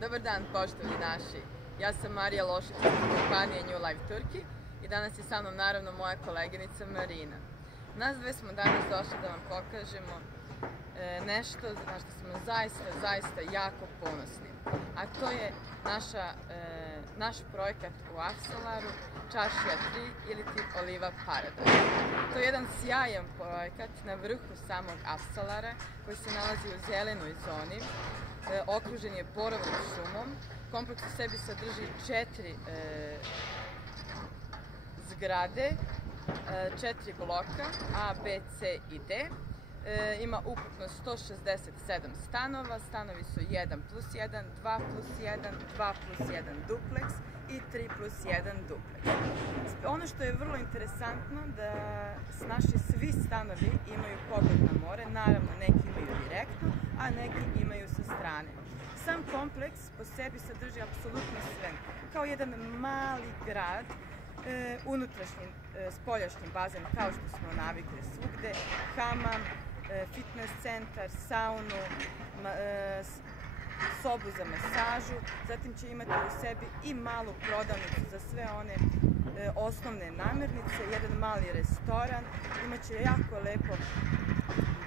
Dobar dan, poštovani naši. Ja sam Marija Lošić iz kompanije New Life Turkey i danas je sa mnom naravno moja koleginica Marina. Nas dve smo danas došli da vam pokažemo nešto na što smo zaista jako ponosni. A to je naš projekat u Afsalaru, Čaršija 3 ili ti Oliva Paradise. To je jedan sjajan projekat na vrhu samog Afsalara koji se nalazi u zelenoj zoni. Okružen je borovnom šumom. Kompleks u sebi sadrži 4 zgrade, 4 bloka A, B, C i D. Ima ukupno 167 stanova, stanovi su 1+1, 2+1, 2+1 dupleks i 3+1 dupleks. Ono što je vrlo interesantno da naši svi stanovi imaju pogled na more, naravno neki imaju direktno, a neki imaju sa strane. Sam kompleks po sebi sadrži apsolutno sve, kao jedan mali grad, unutrašnji spoljašnji bazen kao što smo navikli svugde, hamam, fitness centar, saunu, sobu za masažu, zatim će imati u sebi i malu prodavnicu za sve one osnovne namirnice, jedan mali restoran, imaće jako lepo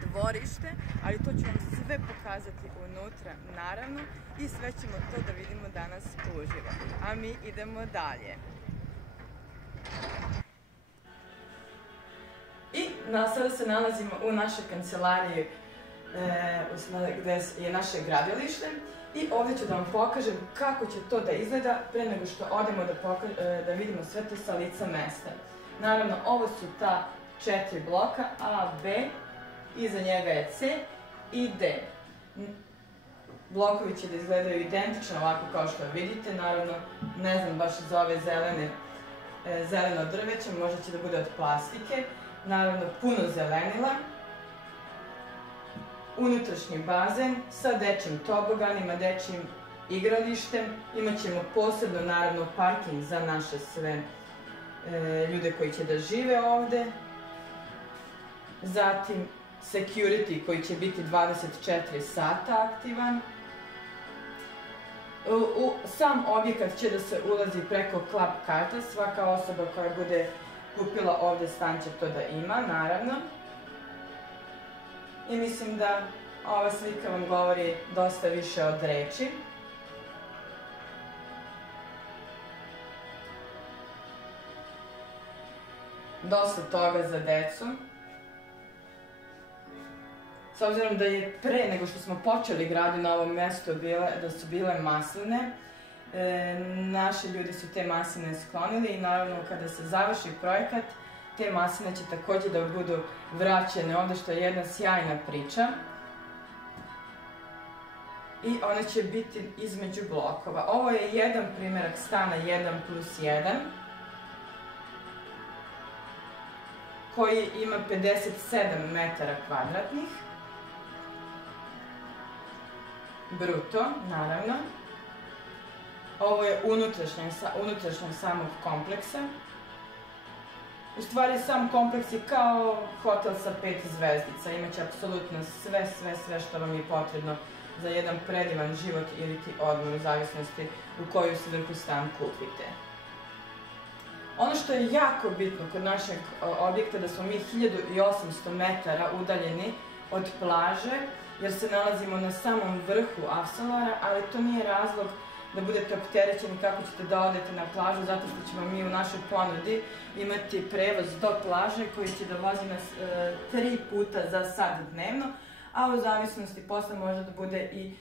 dvorište, ali to ću vam sve pokazati unutra naravno i sve ćemo to da vidimo danas uživo. A mi idemo dalje. I sada se nalazimo u našoj kancelariji gde je naše gradilište i ovdje ću da vam pokažem kako će to da izgleda pre nego što odemo da vidimo sve to sa lica mesta. Naravno, ovo su ta 4 bloka A, B, iza njega je C i D. Blokovi će da izgledaju identično ovako kao što vidite, naravno ne znam baš za ove zeleno drveće, možda će da bude od plastike, naravno puno zelenila, unutrašnji bazen sa dečjim toboganima, dečjim igralištem, imat ćemo posebno naravno parking za naše sve ljude koji će da žive ovde, zatim security koji će biti 24 sata aktivan. U sam objekat će da se ulazi preko club karta, svaka osoba koja bude kupila ovde stan će to da ima, naravno. I mislim da ova slika vam govori dosta više od reči. Dosta toga za decu. S obzirom da je pre nego što smo počeli gradu na ovom mestu da su bile masline, naši ljudi su te masline sklonili i naravno kada se završi projekat, te masline će takođe da budu vraćene ovde, što je jedna sjajna priča. I one će biti između blokova. Ovo je jedan primerak stana 1+1, koji ima 57 metara kvadratnih. Bruto, naravno. Ovo je unutrašnje samog kompleksa. U stvari, sam kompleks je kao hotel sa 5 zvezdica. Imaće apsolutno sve što vam je potrebno za jedan predivan život ili ti odmor, u zavisnosti u koju svrhu stan kupite. Ono što je jako bitno kod našeg objekta da smo mi 1800 metara udaljeni od plaže, jer se nalazimo na samom vrhu Afsalara, ali to nije razlog da budete opterećeni kako ćete da odete na plažu, zato što ćemo mi u našoj ponudi imati prevoz do plaže koji će da vozi nas 3 puta za sat dnevno, a u zavisnosti posle može da bude i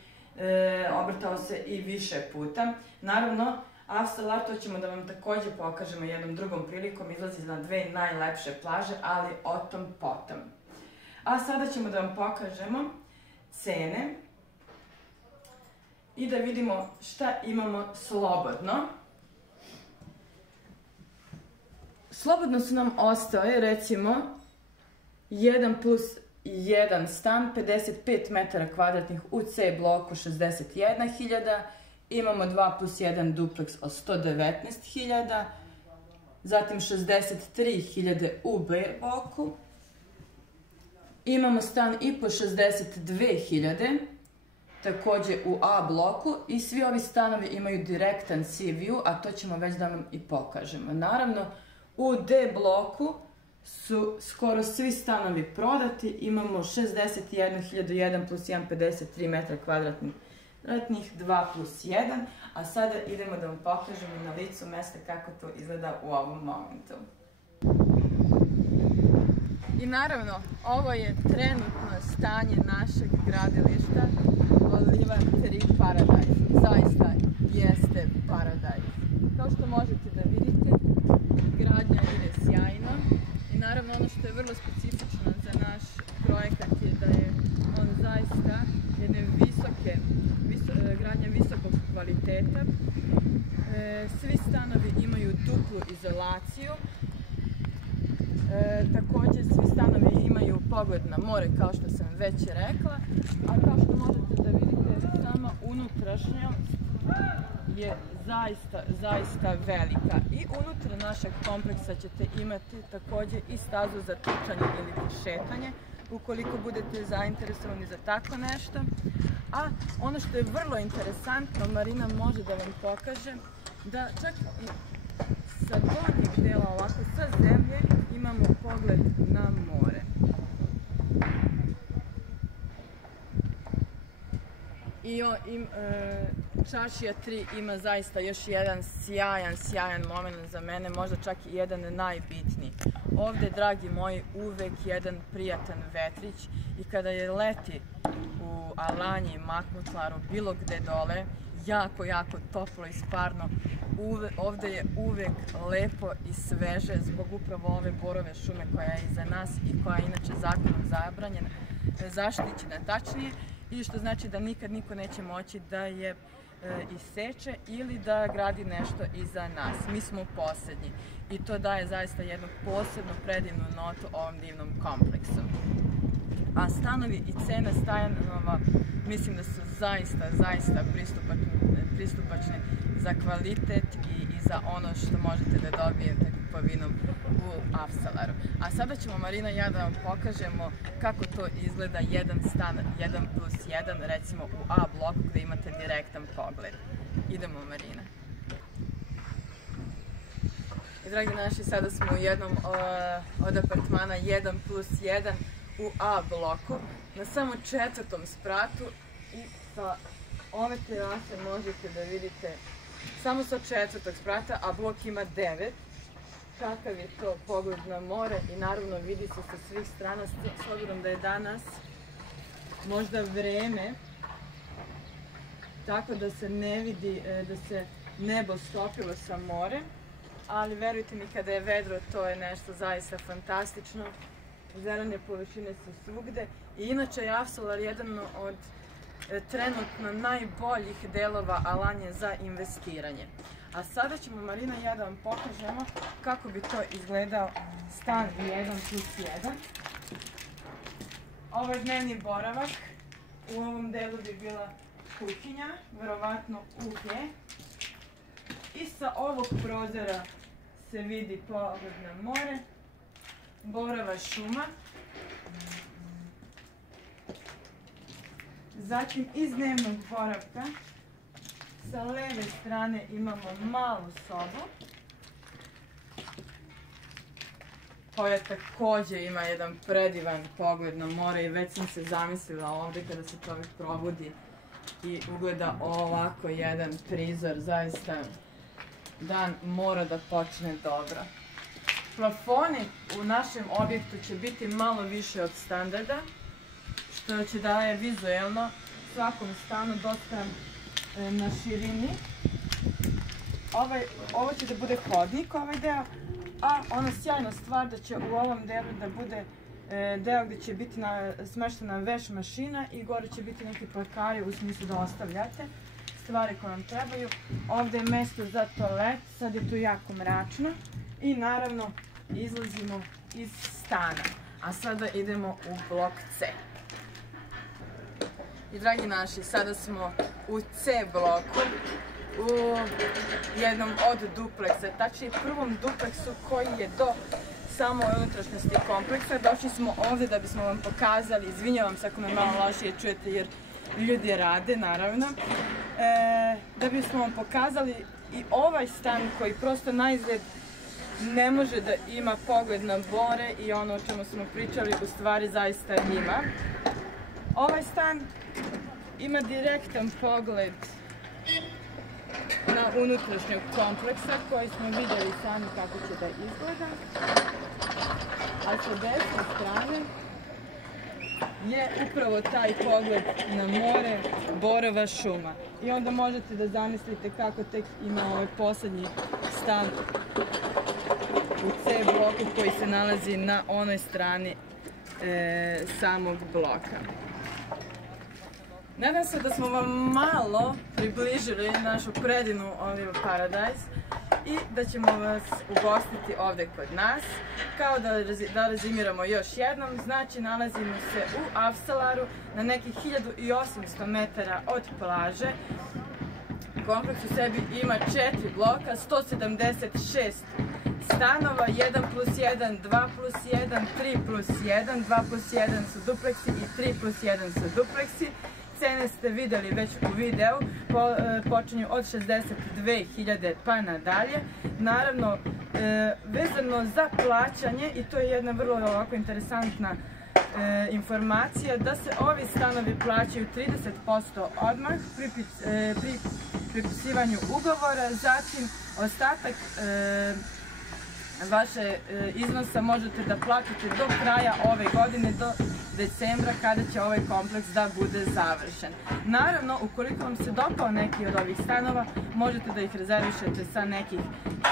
obrtao se i više puta. Naravno, Afsalar, to ćemo da vam takođe pokažemo jednom drugom prilikom, izlazi na 2 najlepše plaže, ali o tom potom. A sada ćemo da vam pokažemo cene i da vidimo šta imamo slobodno. Slobodno su nam ostale, recimo, 1+1 stan, 55 metara kvadratnih u C bloku 61.000, imamo 2+1 dupleks od 119.000, zatim 63.000 u B bloku, imamo stan i po 62.000, takođe u A bloku i svi ovi stanovi imaju direktan sea view, a to ćemo već da vam i pokažemo. Naravno, u D bloku su skoro svi stanovi prodati, imamo 61.001 plus 1, 53 metra kvadratnih, 2 plus 1, a sada idemo da vam pokažemo na licu mesta kako to izgleda u ovom momentu. I naravno, ovo je trenutno stanje našeg gradilišta Oliva 3 Paradise. Zaista jeste paradajz. Kao što možete da vidite, gradnja ide sjajno i naravno ono što je vrlo specifično za naš projekat je da je on zaista jedne gradnja visokog kvaliteta. Svi stanovi imaju duplu izolaciju. Takođe, svi stanovi imaju pogled na more, kao što sam već rekla, a kao što možete da vidite, sama unutrašnjost je zaista velika. I unutar našeg kompleksa ćete imati takođe i stazu za trčanje ili šetanje, ukoliko budete zainteresovani za tako nešto. A ono što je vrlo interesantno, Marina može da vam pokaže, da čak i sa donjeg dela, ovako sa zemlje, imamo pogled na more. I čaršija 3 ima zaista još jedan sjajan moment za mene, možda čak i jedan najbitniji. Ovde, dragi moji, uvek jedan prijatan vetrić i kada je leti u Alanji, Makmutlaru, bilo gde dole, jako toplo i sparno, ovde je uvek lepo i sveže zbog upravo ove borove šume koja je iza nas i koja je inače zakonom zabranjena, zaštićena tačnije, i što znači da nikad niko neće moći da je iseče ili da gradi nešto iza nas. Mi smo poslednji i to daje zaista jednu posebnu predivnu notu ovom divnom kompleksu. A stanovi i cene stanova mislim da su zaista pristupačne za kvalitet i za ono što možete da dobijete kupovinom u Afsalaru. A sada ćemo Marina i ja da vam pokažemo kako to izgleda jedan stan 1 plus 1, recimo u A bloku gde imate direktan pogled. Idemo, Marina. I dragi naši, sada smo u jednom od apartmana 1 plus 1 u A bloku, na samo 4. spratu i sa ove terase možete da vidite samo sa 4. sprata, a blok ima 9. Kakav je to pogled na more i naravno vidi se sa svih strana, s obzirom da je danas možda vreme, tako da se ne vidi da se nebo stopilo sa more, ali verujte mi kada je vedro to je nešto zaista fantastično. Zelene površine su svugde i inače je Afsalar jedan od trenutno najboljih delova Alanje za investiranje. A sada ćemo Marina i ja da vam pokažemo kako bi to izgledao stan 1 plus 1. Ovo je dnevni boravak, u ovom delu bi bila kuhinja, verovatno UG. I sa ovog prozora se vidi pogled na more, borova šuma. Zatim iz dnevnog boravka sa leve strane imamo malu sobu koja takođe ima jedan predivan pogled na more i već sam se zamislila ovde kada se čovjek probudi i ugleda ovako jedan prizor, zaista dan mora da počne dobro. Plafoni u našem objektu će biti malo više od standarda, što će daje vizuelno svakom stanu dosta na širini. Ovo će da bude hodnik, ovaj deo, a ona sjajna stvar da će u ovom delu da bude deo gde će biti smeštena veš mašina i gore će biti neki plakari u smislu da ostavljate stvari koje vam trebaju. Ovde je mesto za toalet, sad je tu jako mračno i naravno izlazimo iz stana. A sada idemo u blok C. I dragi naši, sada smo u C bloku, u jednom od dupleksa, tačnije prvom dupleksu koji je do samo unutrašnjosti kompleksa. Došli smo ovde da bismo vam pokazali, izvinjavam se ako me malo lošije čujete jer ljudi rade, naravno. Da bismo vam pokazali i ovaj stan koji prosto na izgled ne može da ima pogled na more i ono o čemu smo pričali u stvari zaista ima. Ovaj stan ima direktan pogled na unutrašnjeg kompleksa koji smo vidjeli sami kako će da izgleda. A sa desne strane je upravo taj pogled na more, Borova šuma. I onda možete da zamislite kako tek ima ovaj poslednji stan u C bloku koji se nalazi na onoj strani samog bloka. Nadam se da smo vam malo približili našu predivnu Olive Paradise i da ćemo vas ugostiti ovde kod nas. Kao da rezimiramo još jednom, znači nalazimo se u Avsalaru na nekih 1800 metara od plaže. Kompleks u sebi ima 4 bloka, 176 stanova, 1+1, 2+1, 3+1, 2+1 su dupleksi i 3+1 su dupleksi. Cene ste videli već u videu, počinju od 62.000 pa nadalje. Naravno, vezano za plaćanje, i to je jedna vrlo ovako interesantna informacija, da se ovi stanovi plaćaju 30% odmah pri pripisivanju ugovora, zatim ostatak vaše iznosa možete da platite do kraja ove godine, do decembra, kada će ovaj kompleks da bude završen. Naravno, ukoliko vam se dopao neki od ovih stanova, možete da ih rezervišete sa nekih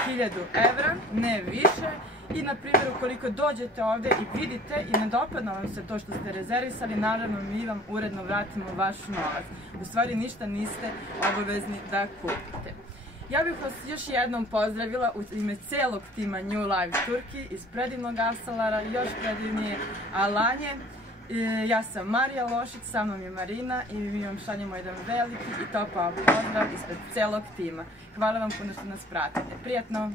1000 evra, ne više. I, na primjer, ukoliko dođete ovde i vidite i ne dopadne vam se to što ste rezervisali, naravno mi vam uredno vratimo vaš novac. U stvari ništa niste obavezni da kupite. Ja bih vas još jednom pozdravila u ime celog tima New Life Turkey iz predivnog Avsalara, još predivnije Alanje. Ja sam Marija Lošić, sa mnom je Marina i mi vam šaljemo jedan veliki i topao pozdrav ispred celog tima. Hvala vam puno što nas pratite. Prijatno!